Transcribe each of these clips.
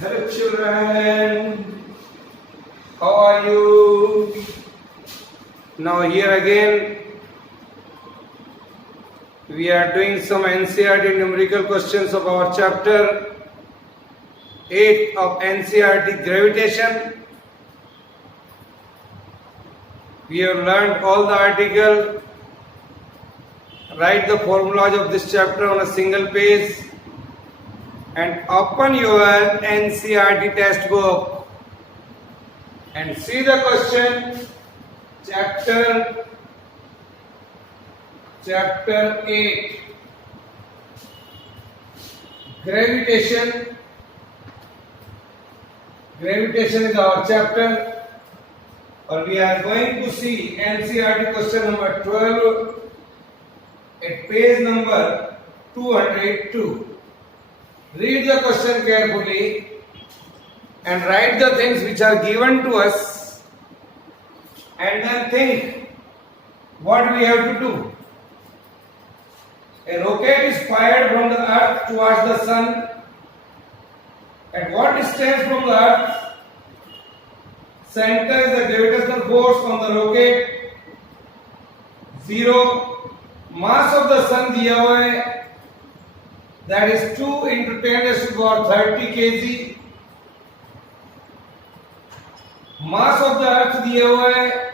Hello children, how are you? Now here again we are doing some NCERT numerical questions of our chapter 8 of NCERT gravitation. We have learned all the article. Write the formulas of this chapter on a single page and open your NCERT textbook and see the question. Chapter 8 Gravitation. Gravitation is our chapter, or we are going to see NCERT question number 12 at page number 202. Read the question carefully and write the things which are given to us, and then think what we have to do. A rocket is fired from the earth towards the sun. At what distance from the earth? Center is the gravitational force on the rocket. 0. Mass of the sun दिया हुआ है, that is 2 into 10 raised to the power 30 kg. Mass of the earth दिया हुआ है,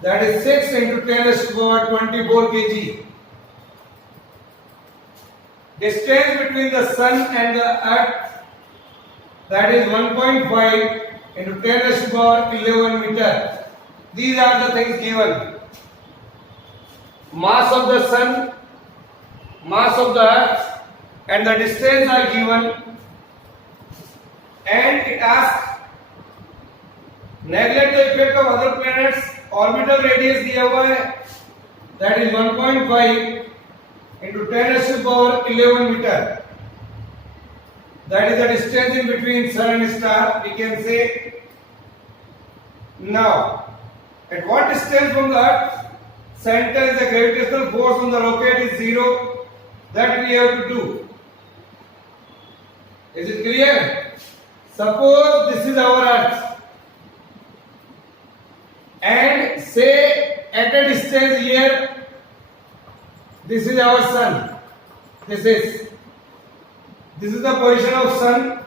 that is 6 into 10 raised to the power 24 kg. Distance between the sun and the earth, that is 1.5 into 10 raised to the power 11 meter. These are the things given. Mass of the sun, mass of the earth, and the distance are given. And it asks, neglect the effect of other planets. Orbital radius दिया हुआ है, that is 1.5 into 10 raised to the power 11 meter. That is the distance in between sun and star, we can say. Now, at what distance from the earth? Center is the gravitational force on the rocket is 0. That we have to do. Is it clear? Suppose this is our earth, and say at a distance here, this is our sun. This is the position of sun.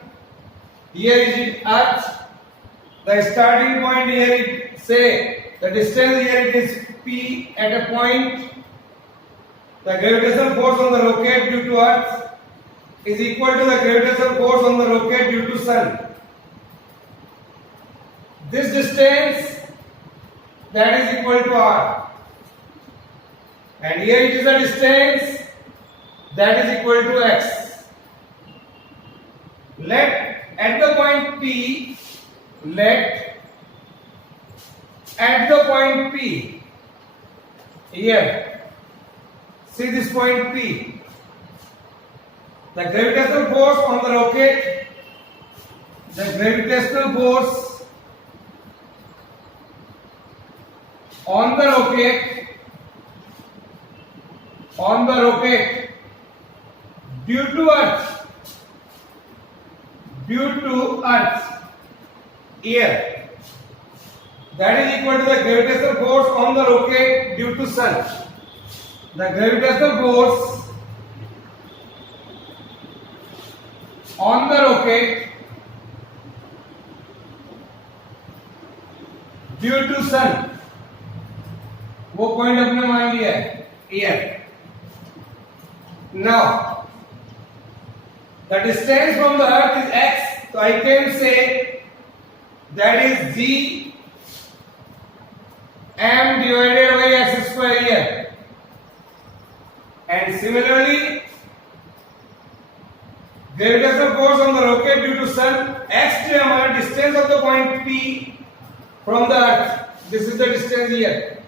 Here is earth. The starting point here is, say, the distance here it is P at a point. The gravitational force on the rocket due to earth is equal to the gravitational force on the rocket due to sun. This distance, that is equal to r. And here it is the distance, that is equal to x. Let at the point P, here, see this point P. The gravitational force on the rocket, on the rocket due to earth, here, that is equal to the gravitational force on the rocket due to sun. The gravitational force on the rocket due to sun, वो point अपने मान लिया है here. Now, the distance from the earth is x, so I can say that is g m divided by x square here. And similarly, gravitational force on the rocket due to sun, x जो हमारा distance of the point P from the earth, this is the distance here.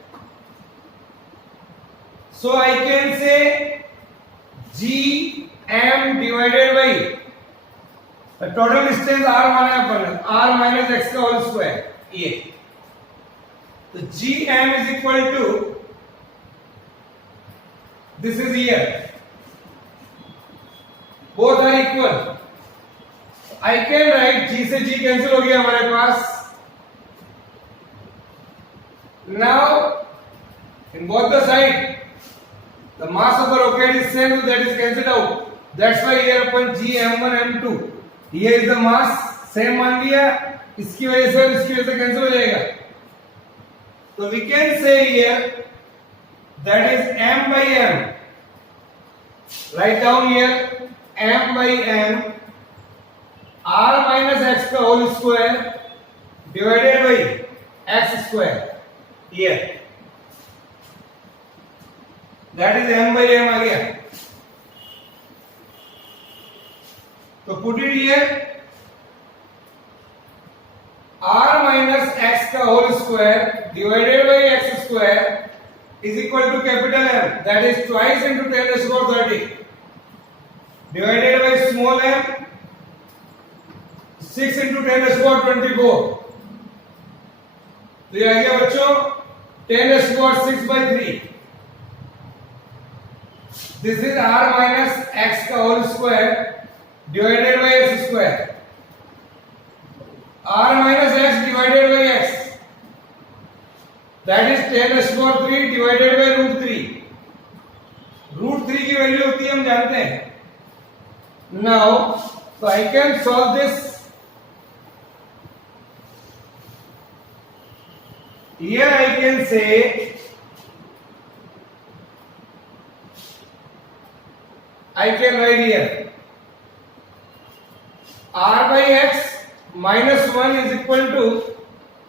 So I can say g m divided by the total distance r minus x का whole square, ये. So gm is equal to, this is here, both are equal. I can write, G से G cancel हो गया हमारे पास. Now, in both the side, the mass of the rocket is same, so that is cancelled out. That's why here upon G m1 m2. Here is the mass, same मान लिया. इसकी वजह से और इसकी वजह से कैंसिल हो जाएगा. So we can say here that is m by m. Write down here m by m r minus x का whole square divided by x square. Here that is m by m आ गया. तो put it here, r minus x का whole square divided by x square is equal to capital M, that is twice into 10 raised to the power 30 divided by small m 6 into 10 raised to the power 24. तो ये आ गया बच्चों 10 raised to the power 6 by 3. This is r minus x का whole square divided by x square. R minus x divided by x, that is 10 raised to the power 3 divided by root 3. Root 3 की value होती है हम जानते हैं. Now, so I can solve this. Here I can say I can write here r by x minus 1 is equal to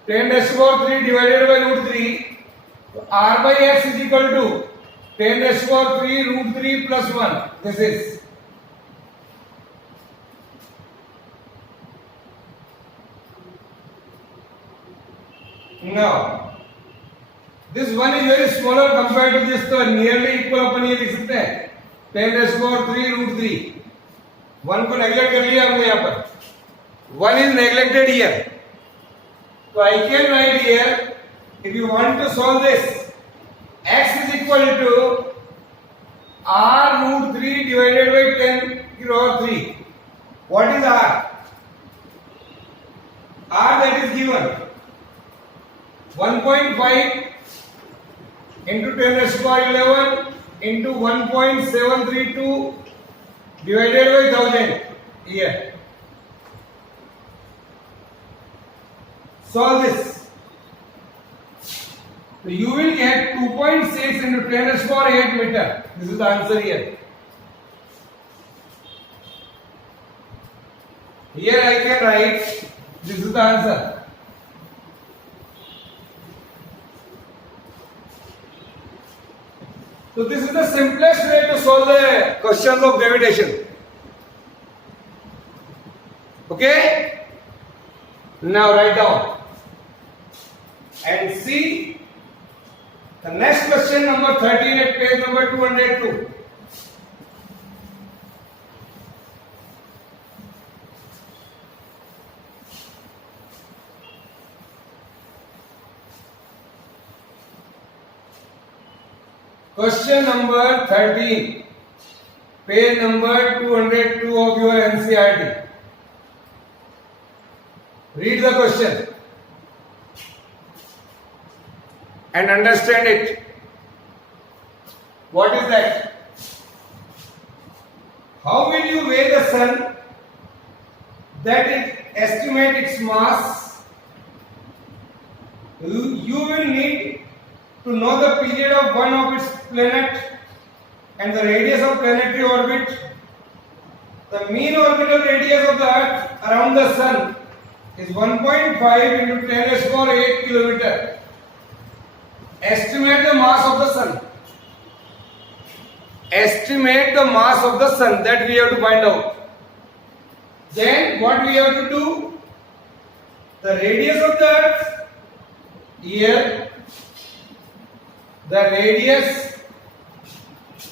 10 raised to the power 3 divided by root 3. So r by x is equal to 10 raised to the power 3 root 3 plus 1. This is. Now, this one is very smaller compared to this, so nearly equal अपन ये लिख सकते हैं 10 raised to the power 3 root 3. 1 को neglect कर लिया हमने यहाँ पर. 1 is neglected here. So I can write here, if you want to solve this, x is equal to r root 3 divided by 10 to the power 3. What is r? R that is given 1.5 into 10 raised to the power 11 into 1.732 divided by 1000 here. Solve this. So you will get 2.6 into 10 raised to the power 8 meter. This is the answer here. Here I can write, this is the answer. So this is the simplest way to solve the questions of gravitation. Okay? Now write down and see the next question number 13 at page number 202. Question number 13, page number 202 of your NCERT. Read the question and understand it. What is that? How will you weigh the sun that it estimate its mass? You will need to know the period of one of its planet and the radius of planetary orbit. The mean orbital radius of the Earth around the sun is 1.5 into 10 raised to the power 8 kilometer. Estimate the mass of the sun. Estimate the mass of the sun, that we have to find out. Then what we have to do? The radius of the Earth here, the radius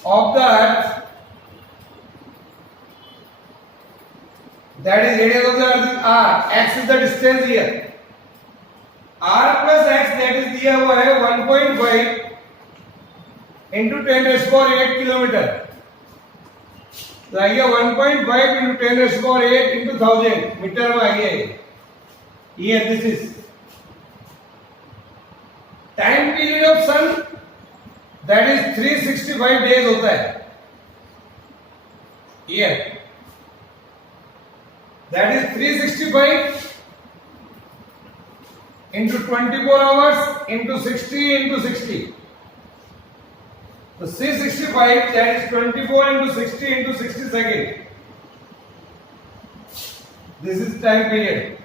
of the Earth, that is radius of the Earth is r. X is the distance here. R plus x, that is दिया हुआ है 1.5 into 10 raised to the power 8 kilometre. तो आ गया 1.5 into 10 raised to power 8 into 1000 metre में आ गया ये this is time period of sun, that is 365 days होता है ये, that is 365 into 24 hours into 60 into 60. So 365, that is 24 into 60 into 60 seconds. This is time period.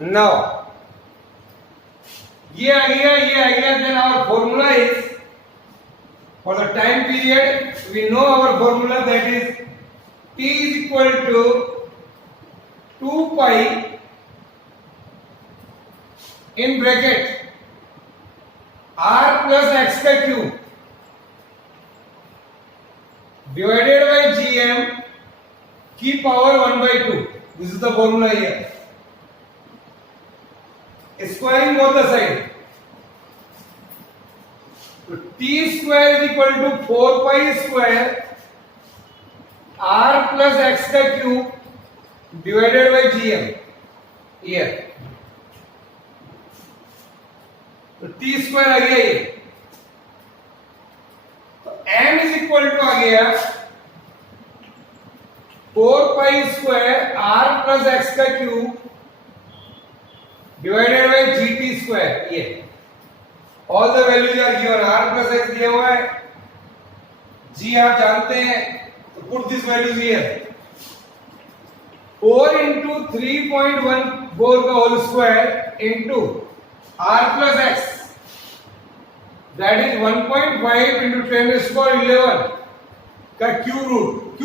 Now, ये आ गया, then our formula is, for the time period, we know our formula, that is T is equal to 2 pi in bracket r plus x का cube divided by gm की power 1/2. This is the formula here. Squaring both the side. So t square is equal to 4 pi square r plus x का cube divided by gm here. तो T square आ गया ये, तो m is equal to आ गया 4 pi square r plus X का cube divided by gt square. ये all the values are given, r plus X दिया हुआ है, g आप जानते हैं, तो put this values here. 4 into 3.14 का whole square into r plus x, that is 1.5 into 10 raised to power 11 का cube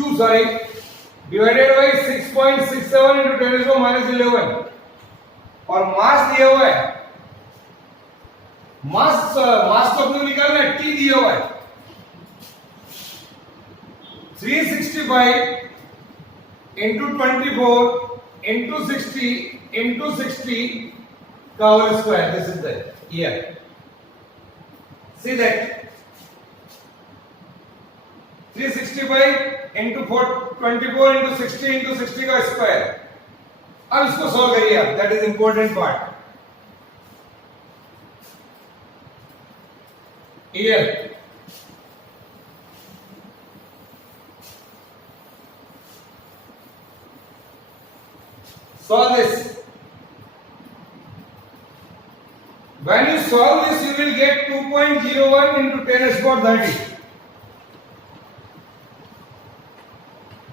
divided by 6.67 into 10 raised to power minus 11 और मास दिया हुआ है, मास तो अपने निकालना है, टी दिया हुआ है 365 into 24 into 60 into 60 का whole square. This is the here. See that 365 into 24 into 60 into 60 का स्क्वायर. अब इसको सॉल्व करिए आप, that is important part. here solve this. When you solve this, you will get 2.01 into 10 raised to power 30.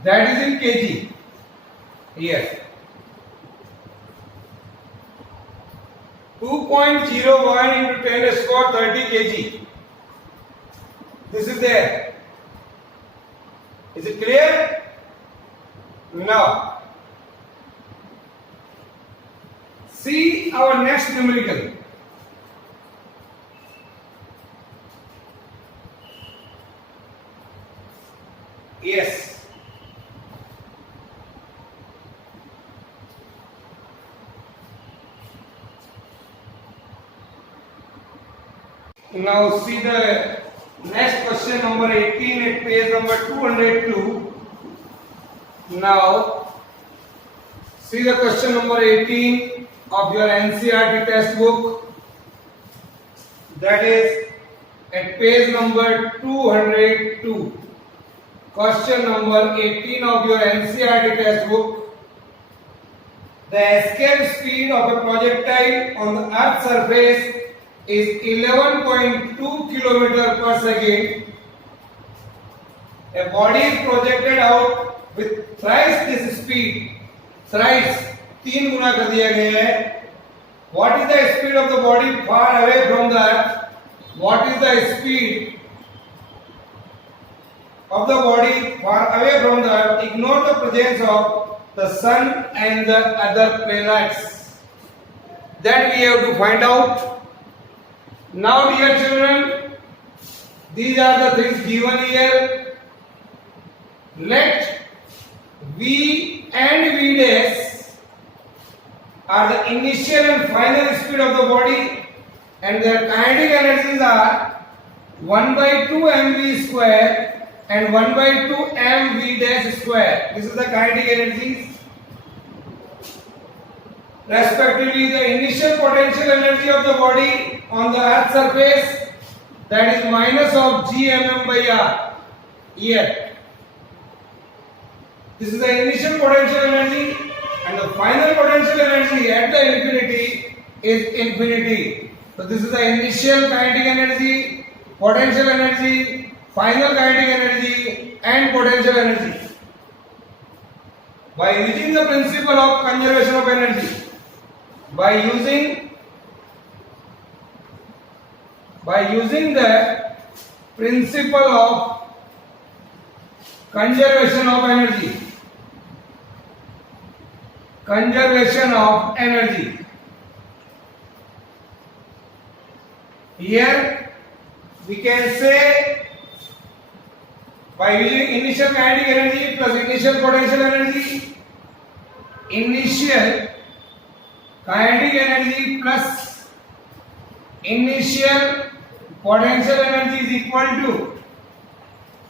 That is in kg. Here. 2.01 into 10 raised to power 30 kg. This is there. Is it clear? Now, see our next numerical. Yes. Now see the next question, number 18 at page number 202. Now see the question number 18 of your NCERT textbook, that is at page number 202. Question number 18 of your NCERT textbook. The escape speed of a projectile on the Earth's surface is 11.2 km per second. A body is projected out with thrice this speed. Thrice 3 गुना कर दिया गया है. What is the speed of the body far away from the Earth? What is the speed of the body far away from the Earth? Ignore the presence of the sun and the other planets. That we have to find out. Now dear children, these are the things given here. Let v and v dash are the initial and final speed of the body, and their kinetic energies are 1/2 mv square and 1 by 2 mv dash square. This is the kinetic energies. Respectively, the initial potential energy of the body on the earth surface, that is minus of g mm by r here. This is the initial potential energy, and the final potential energy at the infinity is infinity. So this is the initial kinetic energy, potential energy, final kinetic energy and potential energy. By using the principle of conservation of energy, by using the principle of conservation of energy, here we can say, by using initial kinetic energy plus initial potential energy, initial kinetic energy plus initial potential energy is equal to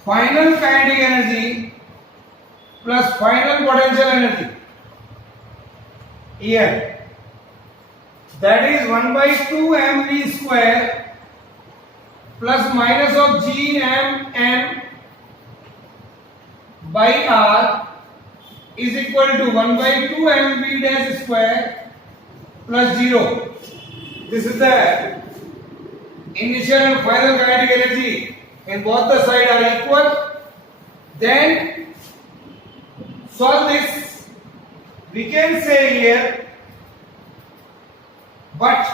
final kinetic energy plus final potential energy. Here, that is 1 by 2 mv square plus minus of g m m by r is equal to 1 by 2 mv dash square plus 0. This is the initial and final kinetic energy, and both the sides are equal. Then solve this. We can say here, but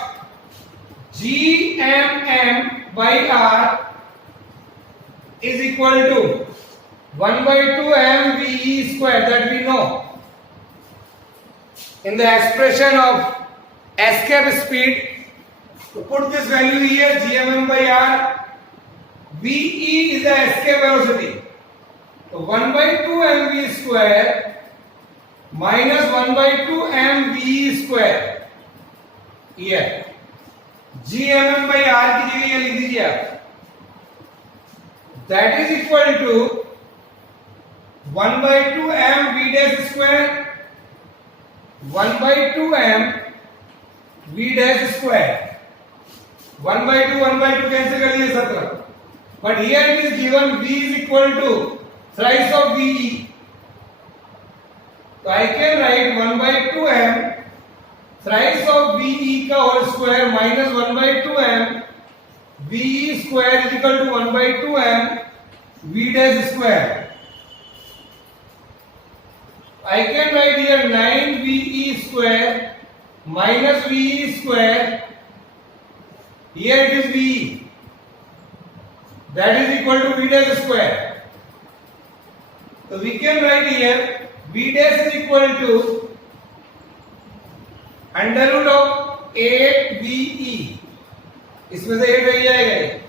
g m m by r is equal to 1 by 2 mve square, that we know. In the expression of escape speed, to put this value here, gmm by r, ve is the escape velocity. So 1 by 2 mv square minus 1 by 2 mve square, here gmm by r की जगह ये लिख दीजिए आप, that is equal to 1 by 2 m v dash square, 1 by 2 m v dash square, 1 by 2 cancel कर दिए 17, but here it is given v is equal to thrice of ve. So I can write 1 by 2 m thrice of ve का whole square minus 1 by 2 m ve square is equal to 1 by 2 m v dash square. I can write here 9 ve square minus ve square. Here it is ve, that is equal to v dash square. So we can write here v dash is equal to under root of 8 ve, इसमें से 8 रह जाएगा.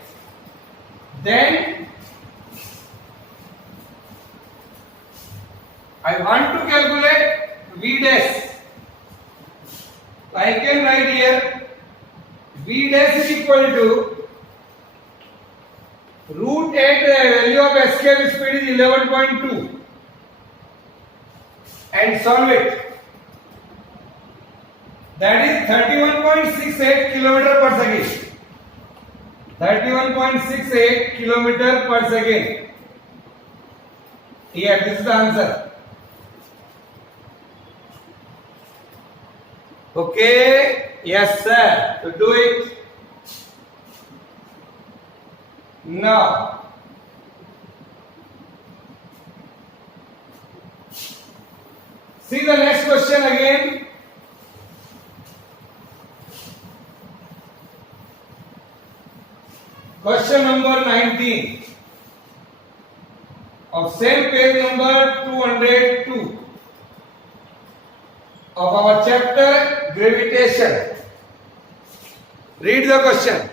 Then I want to calculate v dash. I can write here v dash is equal to root 8, the value of escape speed is 11.2, and solve it. That is 31.68 kilometer per second. 31.68 kilometer per second. Here, this is the answer. Okay, yes sir, to do it. Now, see the next question again. Question number 19 of same page number 202 of our chapter gravitation. Read the question.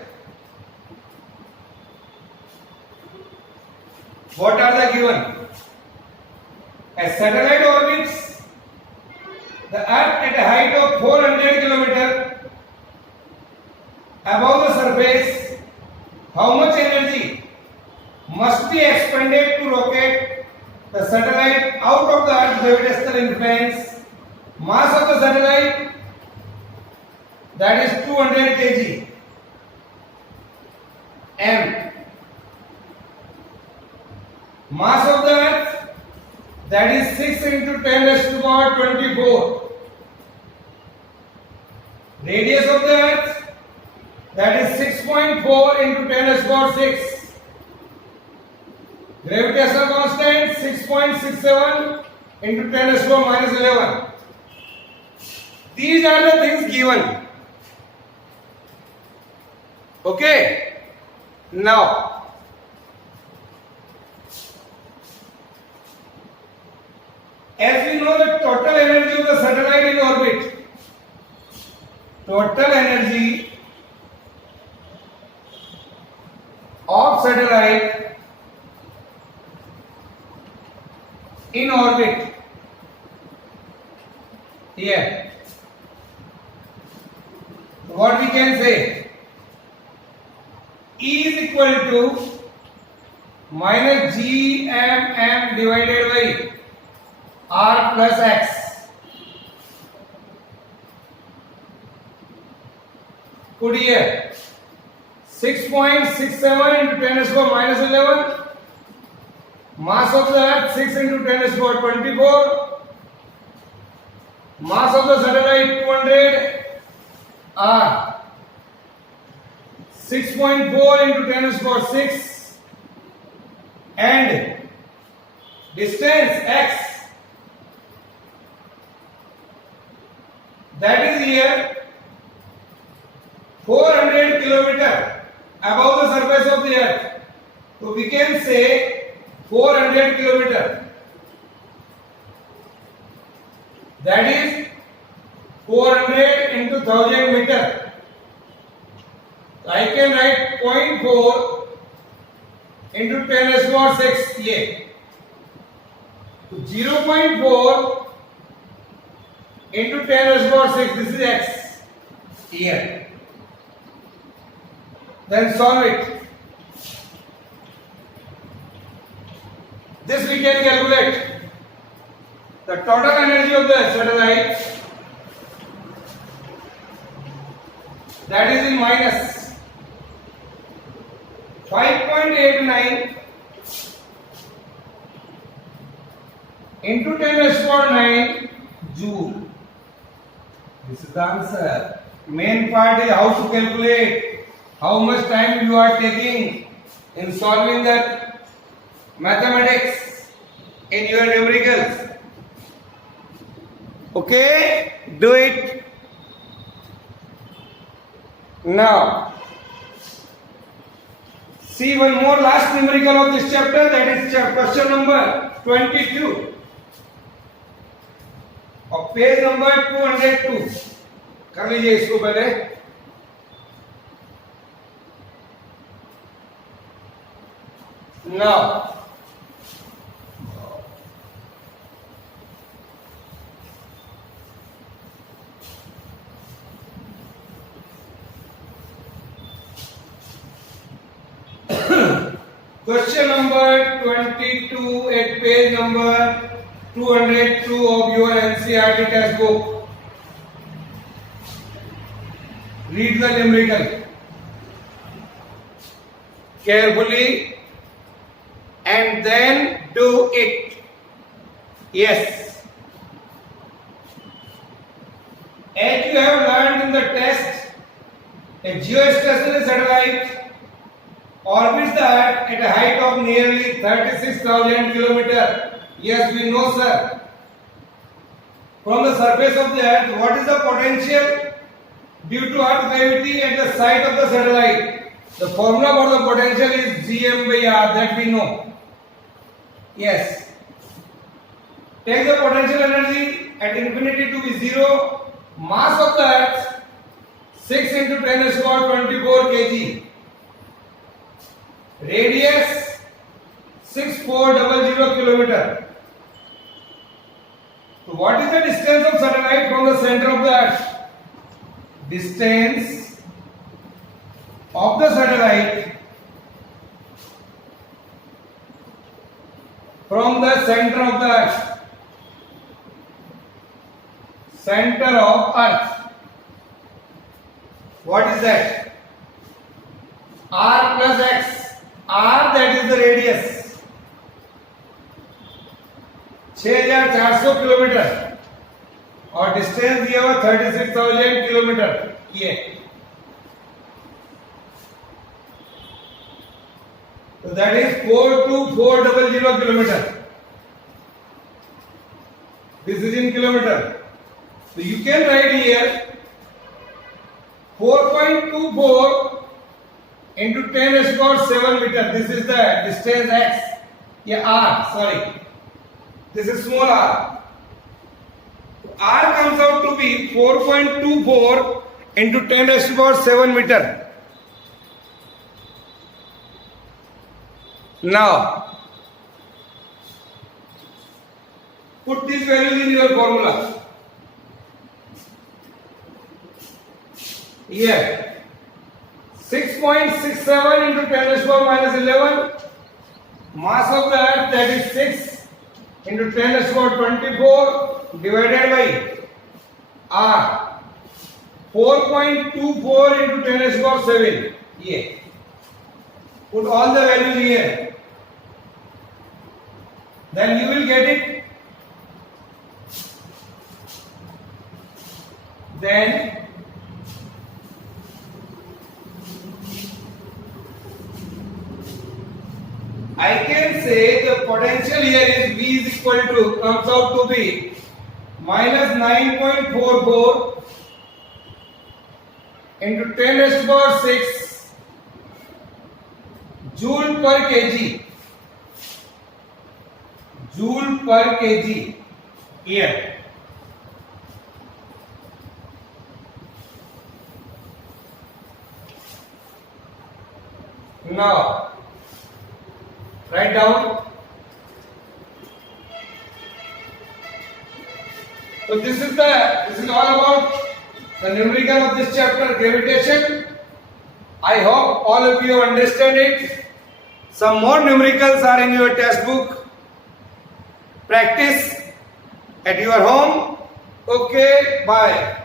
What are the given? A satellite orbits the Earth at a height of 400 km above the surface. How much energy must be expanded to rocket the satellite out of the Earth's gravitational influence. Mass of the satellite, that is 200 kg. M. Mass of the Earth, that is 6 into 10 raised to the power 24. Radius of the Earth, that is 6.4 into 10 raised to the power 6. Gravitational constant 6.67 into 10 raised to the power minus 11. These are the things given. Okay. Now, as we know, the total energy of the satellite in orbit, total energy of satellite in orbit here, what we can say, E is equal to minus GMM divided by R plus X. Put here 6.67 into 10 raised to the power minus 11. Mass of the Earth 6 into 10 raised to the power 24. Mass of the satellite 200 R. 6.4 into 10 raised to the power 6 and distance x, that is here 400 kilometer above the surface of the Earth. So we can say 400 kilometer, that is 400 into 1000 meter. I can write 0.4 into 10 raised to the power 6 here. 0.4 into 10 raised to the power 6, this is x here. Then solve it. This we can calculate. The total energy of the satellite, that is in minus 5.89 into 10 raised to the power 9 joule. This is the answer. Main part is how to calculate, how much time you are taking in solving that mathematics in your numericals. Okay, do it. Now, see one more last numerical of this chapter, that is question number 22 of page number 202. कर लीजिए इसको पहले. Now, question number 22 at page number 202 of your NCERT textbook. Read the numerical carefully and then do it. Yes. As you have learned in the test, a geostationary satellite orbits the Earth at a height of nearly 36,000 kilometers. Yes, we know, sir. From the surface of the Earth, what is the potential due to Earth gravity at the site of the satellite? The formula for the potential is Gm by R, that we know. Yes. Take the potential energy at infinity to be 0. Mass of the Earth 6 into 10 raised to the power 24 kg. Radius 6400 kilometer. So what is the distance of satellite from the center of the Earth? Distance of the satellite from the center of the earth. Center of earth. What is that? R plus x. R that is the radius. 6400 kilometre और distance दिया हुआ 36,000 kilometre. ये so that is 42400 kilometer. This is in kilometer. So you can write here 4.24 into 10 raised to power 7 meter. This is the distance x. Yeah, r. Sorry, this is small r. R comes out to be 4.24 into 10 raised to power 7 meter. Now, put these values in your formula. Here, 6.67 into 10 raised to power minus 11. Mass of the earth, that is 6 into 10 raised to power 24 divided by R. 4.24 into 10 raised to power 7. Yeah. Put all the values here. Then you will get it. Then I can say the potential here is V is equal to, comes out to be minus 9.44 into 10 raised to power 6 joule per kg. Joule per kg here. Now write down. So this is all about the numerical of this chapter, gravitation. I hope all of you understand it. Some more numericals are in your textbook. Practice at your home. Okay, bye.